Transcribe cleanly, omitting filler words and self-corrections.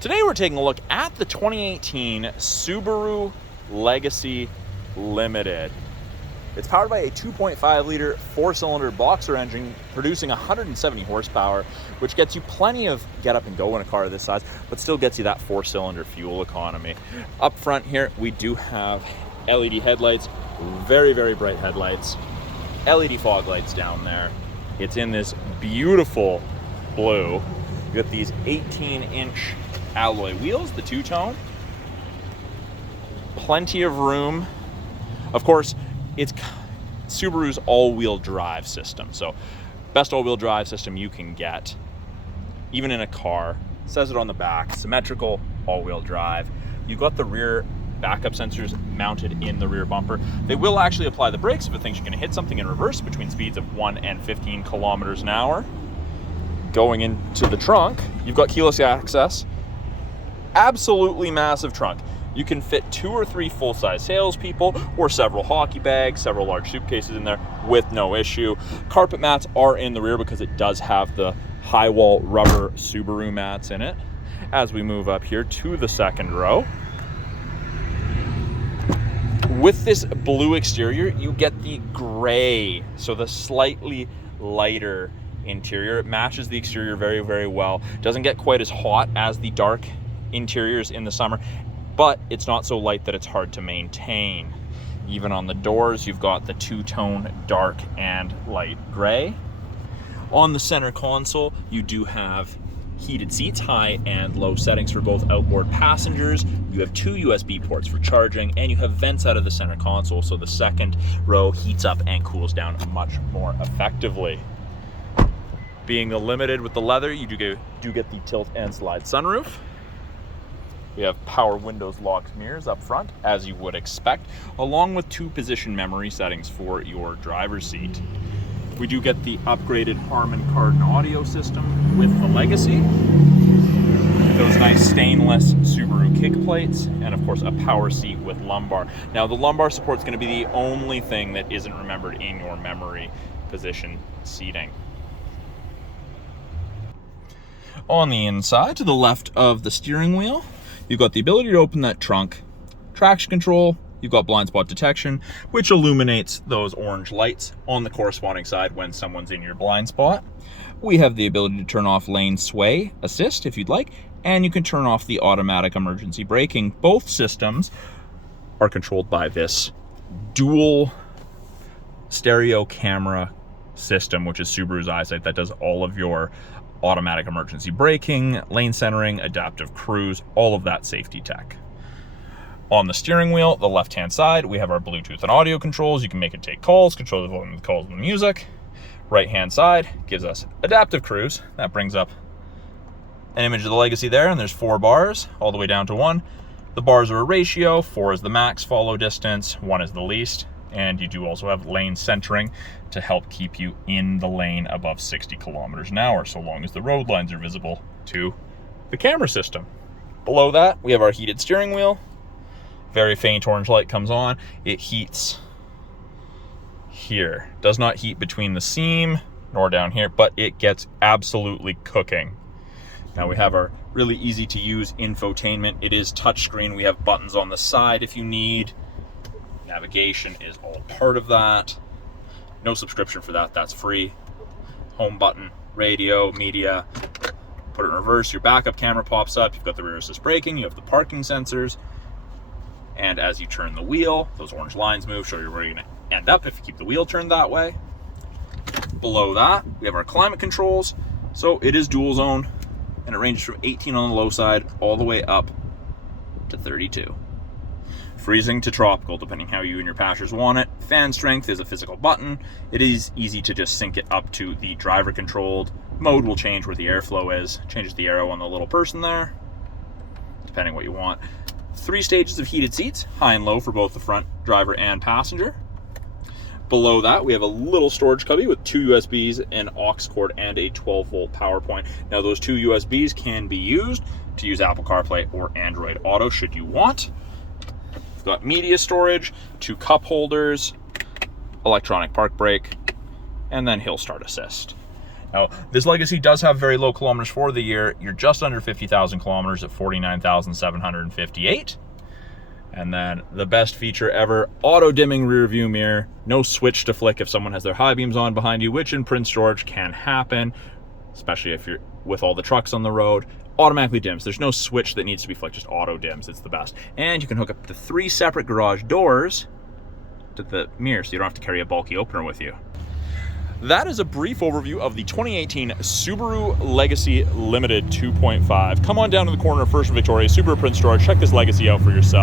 Today we're taking a look at the 2018 Subaru Legacy Limited. It's powered by a 2.5 liter 4-cylinder boxer engine producing 170 horsepower, which gets you plenty of get up and go in a car of this size, but still gets you that 4-cylinder fuel economy. Up front here, we do have LED headlights, very, very bright headlights, LED fog lights down there. It's in this beautiful blue. You got these 18-inch alloy wheels, the two-tone. Plenty of room. Of course, it's Subaru's all-wheel drive system. So best all-wheel drive system you can get, even in a car. It says it on the back, symmetrical all-wheel drive. You've got the rear backup sensors mounted in the rear bumper. They will actually apply the brakes if it thinks you're going to hit something in reverse between speeds of 1 and 15 kilometers an hour. Going into the trunk, you've got keyless access. Absolutely massive trunk. You can fit 2 or 3 full-size salespeople or several hockey bags, several large suitcases in there with no issue. Carpet mats are in the rear because it does have the high wall rubber Subaru mats in it. As we move up here to the second row, with this blue exterior, you get the gray, so the slightly lighter interior. It matches the exterior very, very well. Doesn't get quite as hot as the dark interiors in the summer, but it's not so light that it's hard to maintain. Even on the doors, you've got the two-tone dark and light gray. On the center console, you do have heated seats, high and low settings for both outboard passengers. You have 2 USB ports for charging, and you have vents out of the center console, so the second row heats up and cools down much more effectively. Being the Limited with the leather, you do get the tilt and slide sunroof. We have power windows, locks, mirrors up front, as you would expect, along with 2 position memory settings for your driver's seat. We do get the upgraded Harman Kardon audio system with the Legacy, those nice stainless Subaru kick plates, and of course a power seat with lumbar. Now the lumbar support is going to be the only thing that isn't remembered in your memory position seating. On the inside, to the left of the steering wheel, you've got the ability to open that trunk, traction control. You've got blind spot detection, which illuminates those orange lights on the corresponding side when someone's in your blind spot. We have the ability to turn off lane sway assist if you'd like, and you can turn off the automatic emergency braking. Both systems are controlled by this dual stereo camera system, which is Subaru's EyeSight, that does all of your automatic emergency braking, lane centering, adaptive cruise, all of that safety tech. On the steering wheel, the left-hand side, we have our Bluetooth and audio controls. You can make it take calls, control the volume of the calls and the music. Right-hand side gives us adaptive cruise. That brings up an image of the Legacy there, and there's 4 bars all the way down to 1. The bars are a ratio. 4 is the max follow distance, 1 is the least. And you do also have lane centering to help keep you in the lane above 60 kilometers an hour, so long as the road lines are visible to the camera system. Below that, we have our heated steering wheel. Very faint orange light comes on. It heats here. Does not heat between the seam nor down here, but it gets absolutely cooking. Now we have our really easy to use infotainment. It is touchscreen. We have buttons on the side if you need. Navigation is all part of that. No subscription for that, that's free. Home button, radio, media. Put it in reverse, your backup camera pops up. You've got the rear assist braking, you have the parking sensors. And as you turn the wheel, those orange lines move, show you where you're gonna end up if you keep the wheel turned that way. Below that, we have our climate controls. So it is dual zone, and it ranges from 18 on the low side all the way up to 32. Freezing to tropical, depending how you and your passengers want it. Fan strength is a physical button. It is easy to just sync it up to the driver controlled. Mode will change where the airflow is. Changes the arrow on the little person there, depending what you want. 3 stages of heated seats, high and low for both the front driver and passenger. Below that, we have a little storage cubby with 2 USBs, an aux cord, and a 12-volt power point. Now those 2 USBs can be used to use Apple CarPlay or Android Auto should you want. We've got media storage, 2 cup holders, electronic park brake, and then hill start assist. Now, this Legacy does have very low kilometers for the year. You're just under 50,000 kilometers at 49,758. And then the best feature ever, auto-dimming rear view mirror. No switch to flick if someone has their high beams on behind you, which in Prince George can happen, especially if you're with all the trucks on the road. Automatically dims. There's no switch that needs to be flicked, just auto dims. It's the best. And you can hook up to 3 separate garage doors to the mirror, so you don't have to carry a bulky opener with you. That is a brief overview of the 2018 Subaru Legacy Limited 2.5. Come on down to the corner of First and Victoria, Subaru Prince George. Check this Legacy out for yourself.